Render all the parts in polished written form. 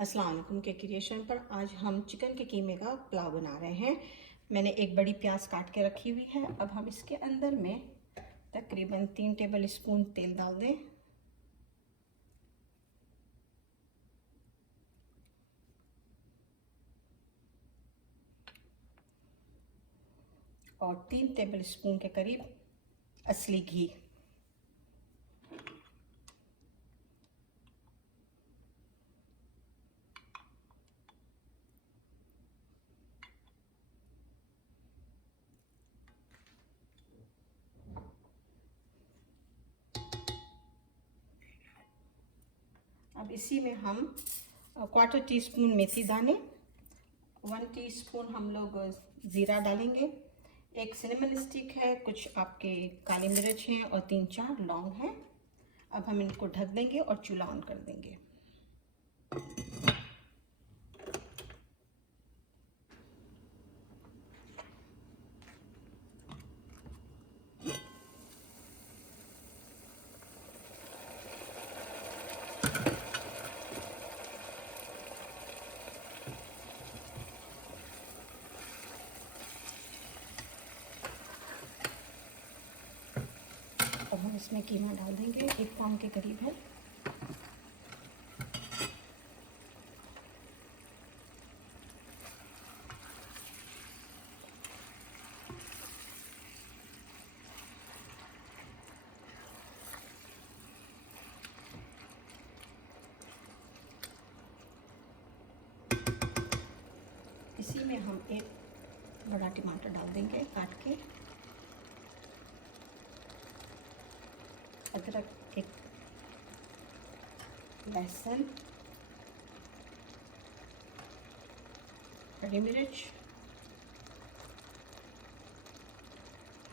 अस्सलाम वालेकुम के क्रिएशन पर आज हम चिकन के कीमे का पुलाव बना रहे हैं। मैंने एक बड़ी प्याज काट के रखी हुई है। अब हम इसके अंदर में तकरीबन 3 टेबल स्पून तेल डाल दें और 3 टेबल स्पून के करीब असली घी। अब इसी में हम क्वार्टर टी स्पून मेथी दाने, 1 टीस्पून हम लोग ज़ीरा डालेंगे, एक सिनेमन स्टिक है, कुछ आपके काली मिर्च हैं और 3-4 लौंग हैं। अब हम इनको ढक देंगे और चूल्हा ऑन कर देंगे। अब हम इसमें कीमा डाल देंगे, 1 पाउंड के करीब है। इसी में हम एक बड़ा टमाटर डाल देंगे काट के, अदरक, एक लहसुन, हरी मिर्च,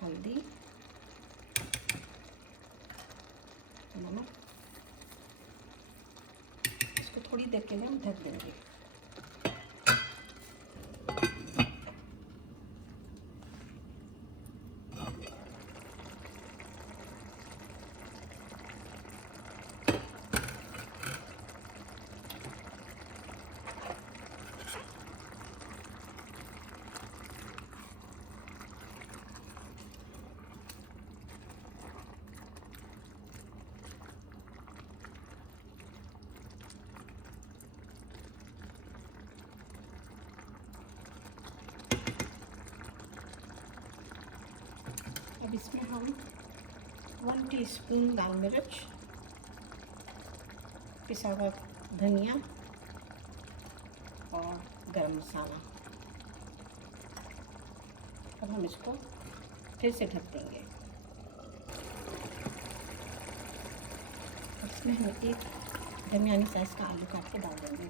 हल्दी, नमक। इसको थोड़ी देर के लिए हम ढक देंगे। अब इसमें हम 1 टीस्पून लाल मिर्च, पिसा हुआ धनिया और गरम मसाला। अब हम इसको फिर से ढक देंगे। इसमें हम एक दरमियानी साइज़ का आलू काट के डाल देंगे।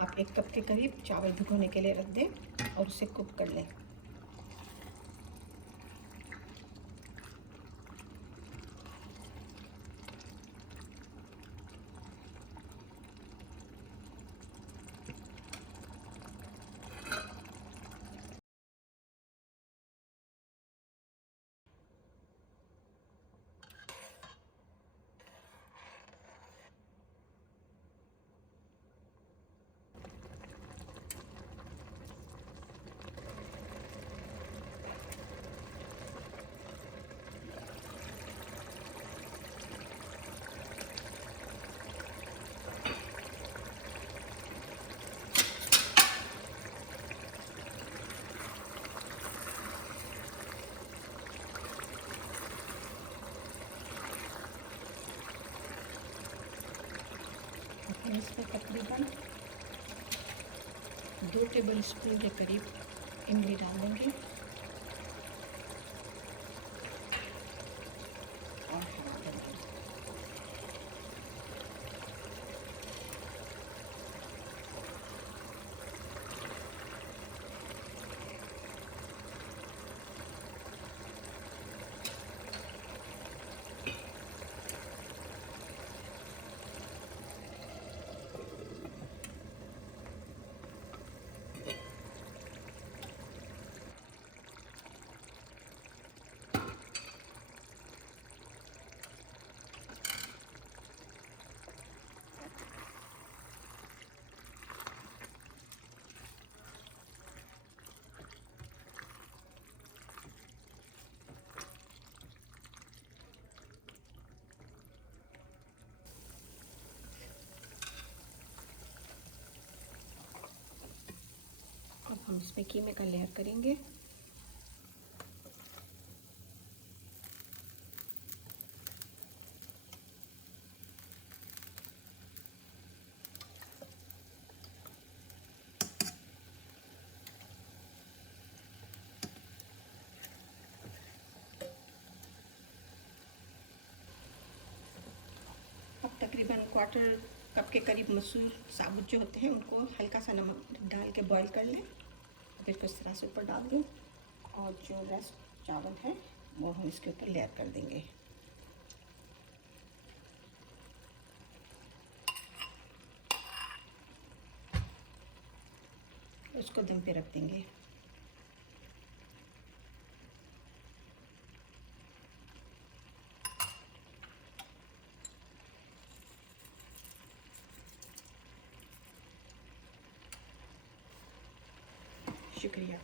आप 1 कप के करीब चावल भिगोने के लिए रख दें और उसे कुक कर लें। इसमें तकरीबन 2 टेबल स्पून के करीब इमली डाल देंगे और हरा धनिया। हम इसमें कीमे का लेयर करेंगे। अब तकरीबन क्वार्टर कप के करीब मसूर साबुत जो होते हैं उनको हल्का सा नमक डाल के बॉईल कर लें, फिर कुछ तरह से ऊपर डाल दें और जो रेस्ट चावल है वो हम इसके ऊपर लेयर कर देंगे। उसको दम पे रख देंगे। शुक्रिया।